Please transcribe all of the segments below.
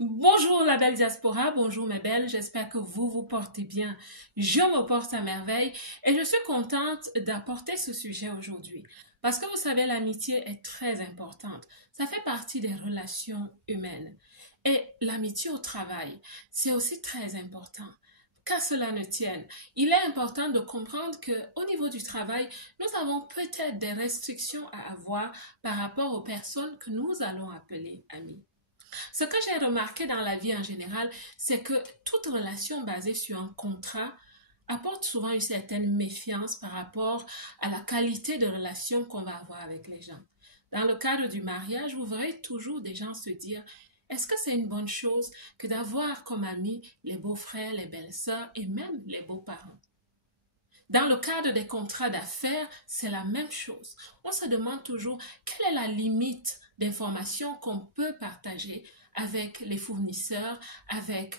Bonjour la belle diaspora, bonjour mes belles, j'espère que vous vous portez bien. Je me porte à merveille et je suis contente d'apporter ce sujet aujourd'hui. Parce que vous savez, l'amitié est très importante. Ça fait partie des relations humaines. Et l'amitié au travail, c'est aussi très important. Qu'à cela ne tienne, il est important de comprendre que au niveau du travail, nous avons peut-être des restrictions à avoir par rapport aux personnes que nous allons appeler amis. Ce que j'ai remarqué dans la vie en général, c'est que toute relation basée sur un contrat apporte souvent une certaine méfiance par rapport à la qualité de relation qu'on va avoir avec les gens. Dans le cadre du mariage, vous verrez toujours des gens se dire, est-ce que c'est une bonne chose que d'avoir comme amis les beaux-frères, les belles-sœurs et même les beaux-parents? Dans le cadre des contrats d'affaires, c'est la même chose. On se demande toujours quelle est la limite d'information qu'on peut partager avec les fournisseurs, avec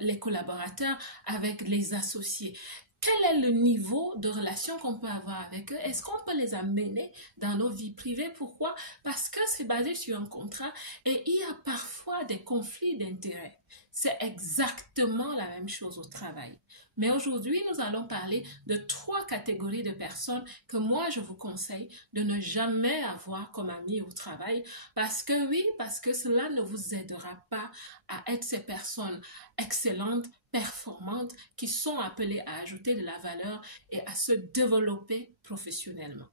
les collaborateurs, avec les associés. Quel est le niveau de relation qu'on peut avoir avec eux? Est-ce qu'on peut les amener dans nos vies privées? Pourquoi? Parce que c'est basé sur un contrat et il y a parfois des conflits d'intérêts. C'est exactement la même chose au travail. Mais aujourd'hui, nous allons parler de 3 catégories de personnes que moi, je vous conseille de ne jamais avoir comme amis au travail parce que oui, parce que cela ne vous aidera pas à être ces personnes excellentes, performantes, qui sont appelées à ajouter de la valeur et à se développer professionnellement.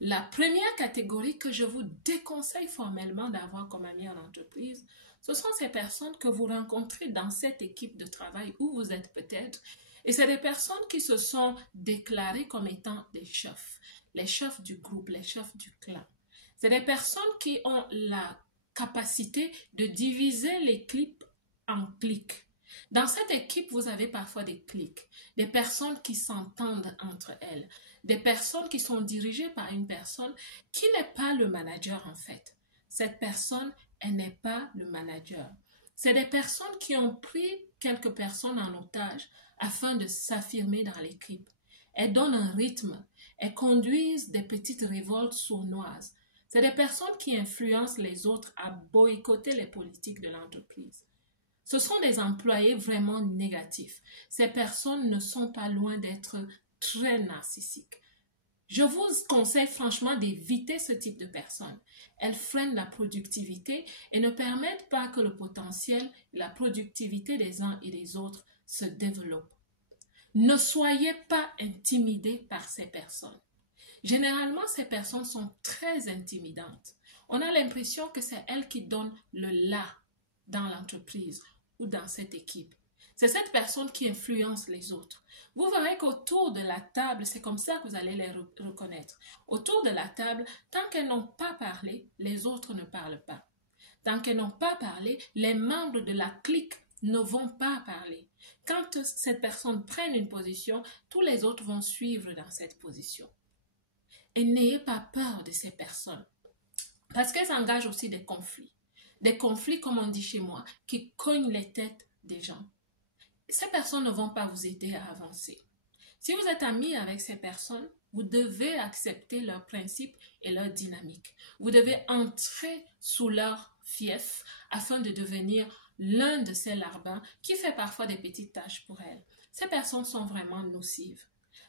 La première catégorie que je vous déconseille formellement d'avoir comme ami en entreprise, ce sont ces personnes que vous rencontrez dans cette équipe de travail où vous êtes peut-être. Et c'est des personnes qui se sont déclarées comme étant des chefs, les chefs du groupe, les chefs du clan. C'est des personnes qui ont la capacité de diviser l'équipe en clics. Dans cette équipe, vous avez parfois des clics, des personnes qui s'entendent entre elles, des personnes qui sont dirigées par une personne qui n'est pas le manager en fait. Cette personne, elle n'est pas le manager. C'est des personnes qui ont pris quelques personnes en otage afin de s'affirmer dans l'équipe. Elles donnent un rythme, elles conduisent des petites révoltes sournoises. C'est des personnes qui influencent les autres à boycotter les politiques de l'entreprise. Ce sont des employés vraiment négatifs. Ces personnes ne sont pas loin d'être très narcissiques. Je vous conseille franchement d'éviter ce type de personnes. Elles freinent la productivité et ne permettent pas que le potentiel et la productivité des uns et des autres se développent. Ne soyez pas intimidés par ces personnes. Généralement, ces personnes sont très intimidantes. On a l'impression que c'est elles qui donnent le là dans l'entreprise ou dans cette équipe. C'est cette personne qui influence les autres. Vous verrez qu'autour de la table, c'est comme ça que vous allez les reconnaître. Autour de la table, tant qu'elles n'ont pas parlé, les autres ne parlent pas. Tant qu'elles n'ont pas parlé, les membres de la clique ne vont pas parler. Quand cette personne prend une position, tous les autres vont suivre dans cette position. Et n'ayez pas peur de ces personnes, parce qu'elles engagent aussi des conflits. Des conflits, comme on dit chez moi, qui cognent les têtes des gens. Ces personnes ne vont pas vous aider à avancer. Si vous êtes ami avec ces personnes, vous devez accepter leurs principes et leur dynamique. Vous devez entrer sous leur fief afin de devenir l'un de ces larbins qui fait parfois des petites tâches pour elles. Ces personnes sont vraiment nocives.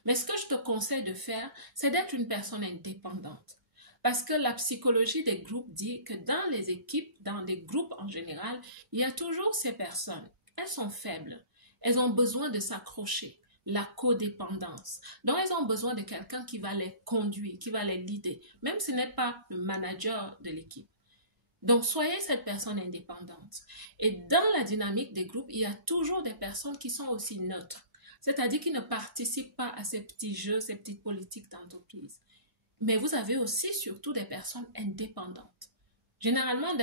Mais ce que je te conseille de faire, c'est d'être une personne indépendante. Parce que la psychologie des groupes dit que dans les équipes, dans les groupes en général, il y a toujours ces personnes. Elles sont faibles. Elles ont besoin de s'accrocher, la codépendance. Donc, elles ont besoin de quelqu'un qui va les conduire, qui va les leader, même si ce n'est pas le manager de l'équipe. Donc, soyez cette personne indépendante. Et dans la dynamique des groupes, il y a toujours des personnes qui sont aussi neutres, c'est-à-dire qui ne participent pas à ces petits jeux, ces petites politiques d'entreprise. Mais vous avez aussi surtout des personnes indépendantes. Généralement,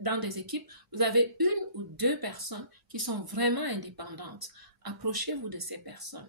dans des équipes, vous avez 1 ou 2 personnes qui sont vraiment indépendantes. Approchez-vous de ces personnes.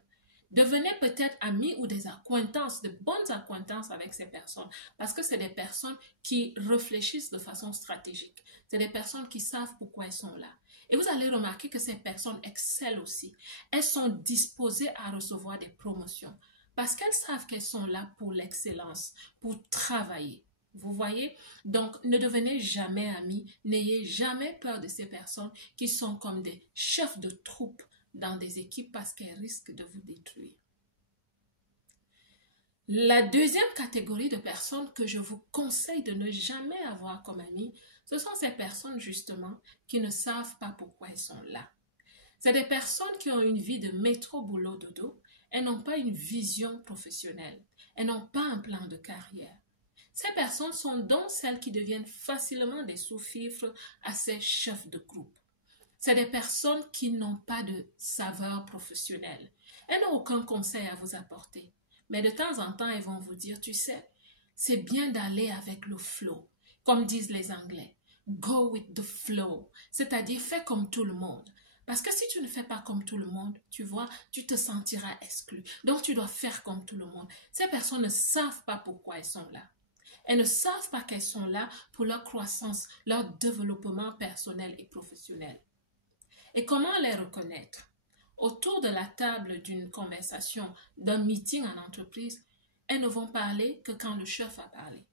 Devenez peut-être amis ou des acquaintances, de bonnes acquaintances avec ces personnes, parce que c'est des personnes qui réfléchissent de façon stratégique. C'est des personnes qui savent pourquoi elles sont là. Et vous allez remarquer que ces personnes excellent aussi. Elles sont disposées à recevoir des promotions, parce qu'elles savent qu'elles sont là pour l'excellence, pour travailler. Vous voyez? Donc, ne devenez jamais amis, n'ayez jamais peur de ces personnes qui sont comme des chefs de troupe dans des équipes parce qu'elles risquent de vous détruire. La deuxième catégorie de personnes que je vous conseille de ne jamais avoir comme amis, ce sont ces personnes justement qui ne savent pas pourquoi elles sont là. C'est des personnes qui ont une vie de métro, boulot, dodo. Elles n'ont pas une vision professionnelle. Elles n'ont pas un plan de carrière. Ces personnes sont donc celles qui deviennent facilement des sous-fifres à ces chefs de groupe. C'est des personnes qui n'ont pas de saveur professionnelle. Elles n'ont aucun conseil à vous apporter. Mais de temps en temps, elles vont vous dire, tu sais, c'est bien d'aller avec le flow, comme disent les Anglais. Go with the flow, c'est-à-dire fais comme tout le monde. Parce que si tu ne fais pas comme tout le monde, tu vois, tu te sentiras exclu. Donc tu dois faire comme tout le monde. Ces personnes ne savent pas pourquoi elles sont là. Elles ne savent pas qu'elles sont là pour leur croissance, leur développement personnel et professionnel. Et comment les reconnaître? Autour de la table d'une conversation, d'un meeting en entreprise, elles ne vont parler que quand le chef a parlé.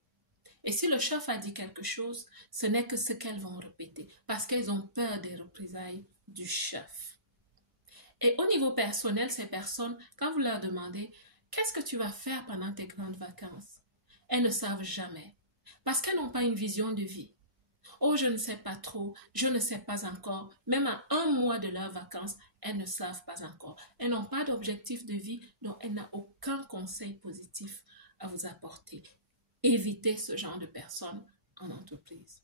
Et si le chef a dit quelque chose, ce n'est que ce qu'elles vont répéter parce qu'elles ont peur des représailles du chef. Et au niveau personnel, ces personnes, quand vous leur demandez « Qu'est-ce que tu vas faire pendant tes grandes vacances ?» Elles ne savent jamais parce qu'elles n'ont pas une vision de vie. Oh, je ne sais pas trop, je ne sais pas encore. Même à 1 mois de leurs vacances, elles ne savent pas encore. Elles n'ont pas d'objectif de vie, donc elles n'ont aucun conseil positif à vous apporter. Évitez ce genre de personnes en entreprise.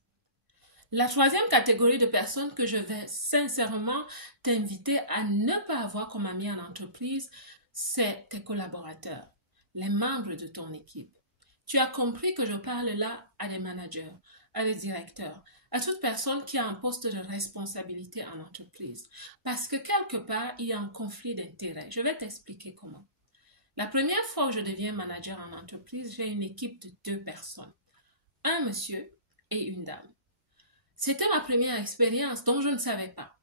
La troisième catégorie de personnes que je vais sincèrement t'inviter à ne pas avoir comme amis en entreprise, c'est tes collaborateurs, les membres de ton équipe. Tu as compris que je parle là à des managers, à des directeurs, à toute personne qui a un poste de responsabilité en entreprise. Parce que quelque part, il y a un conflit d'intérêts. Je vais t'expliquer comment. La première fois que je deviens manager en entreprise, j'ai une équipe de 2 personnes. Un monsieur et une dame. C'était ma première expérience, donc je ne savais pas.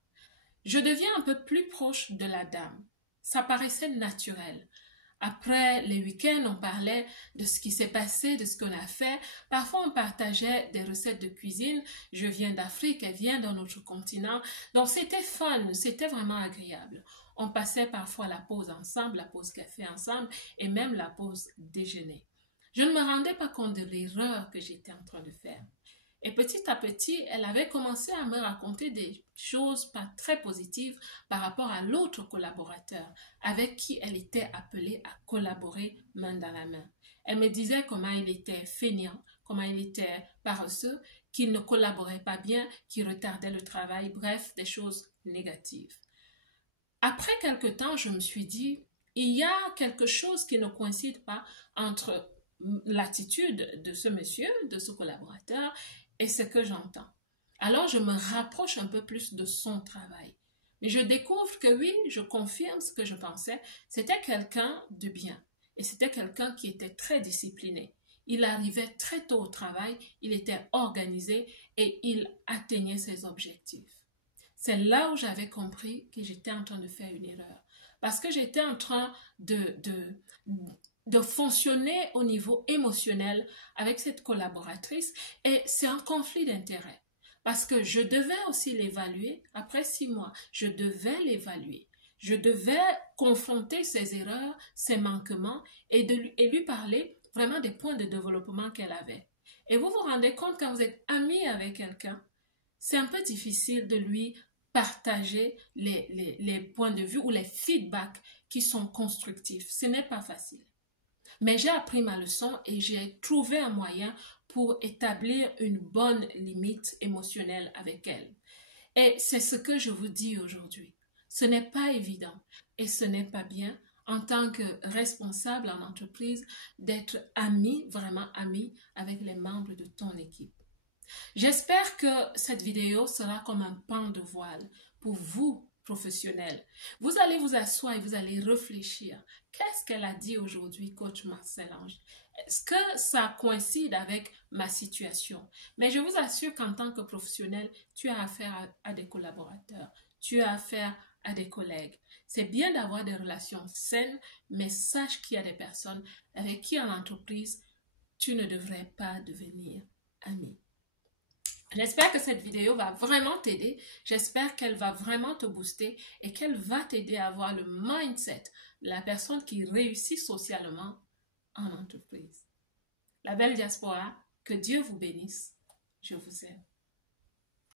Je deviens un peu plus proche de la dame. Ça paraissait naturel. Après les week-ends, on parlait de ce qui s'est passé, de ce qu'on a fait. Parfois, on partageait des recettes de cuisine. Je viens d'Afrique, elle vient d'un autre continent. Donc, c'était fun, c'était vraiment agréable. On passait parfois la pause ensemble, la pause café ensemble et même la pause déjeuner. Je ne me rendais pas compte de l'erreur que j'étais en train de faire. Et petit à petit, elle avait commencé à me raconter des choses pas très positives par rapport à l'autre collaborateur avec qui elle était appelée à collaborer main dans la main. Elle me disait comment il était fainéant, comment il était paresseux, qu'il ne collaborait pas bien, qu'il retardait le travail, bref, des choses négatives. Après quelque temps, je me suis dit, il y a quelque chose qui ne coïncide pas entre l'attitude de ce monsieur, de ce collaborateur, et ce que j'entends. Alors, je me rapproche un peu plus de son travail. Mais je découvre que oui, je confirme ce que je pensais. C'était quelqu'un de bien. Et c'était quelqu'un qui était très discipliné. Il arrivait très tôt au travail, il était organisé et il atteignait ses objectifs. C'est là où j'avais compris que j'étais en train de faire une erreur. Parce que j'étais en train de fonctionner au niveau émotionnel avec cette collaboratrice et c'est un conflit d'intérêts parce que je devais aussi l'évaluer après 6 mois, je devais l'évaluer, je devais confronter ses erreurs, ses manquements et lui parler vraiment des points de développement qu'elle avait. Et vous vous rendez compte quand vous êtes ami avec quelqu'un, c'est un peu difficile de lui partager les points de vue ou les feedbacks qui sont constructifs. Ce n'est pas facile. Mais j'ai appris ma leçon et j'ai trouvé un moyen pour établir une bonne limite émotionnelle avec elle. Et c'est ce que je vous dis aujourd'hui. Ce n'est pas évident et ce n'est pas bien en tant que responsable en entreprise d'être ami, vraiment ami avec les membres de ton équipe. J'espère que cette vidéo sera comme un pan de voile pour vous, professionnels. Vous allez vous asseoir et vous allez réfléchir. Qu'est-ce qu'elle a dit aujourd'hui, coach Marcel Ange? Est-ce que ça coïncide avec ma situation? Mais je vous assure qu'en tant que professionnel, tu as affaire à des collaborateurs, tu as affaire à des collègues. C'est bien d'avoir des relations saines, mais sache qu'il y a des personnes avec qui en entreprise, tu ne devrais pas devenir ami. J'espère que cette vidéo va vraiment t'aider. J'espère qu'elle va vraiment te booster et qu'elle va t'aider à avoir le mindset de la personne qui réussit socialement en entreprise. La belle diaspora, que Dieu vous bénisse. Je vous aime.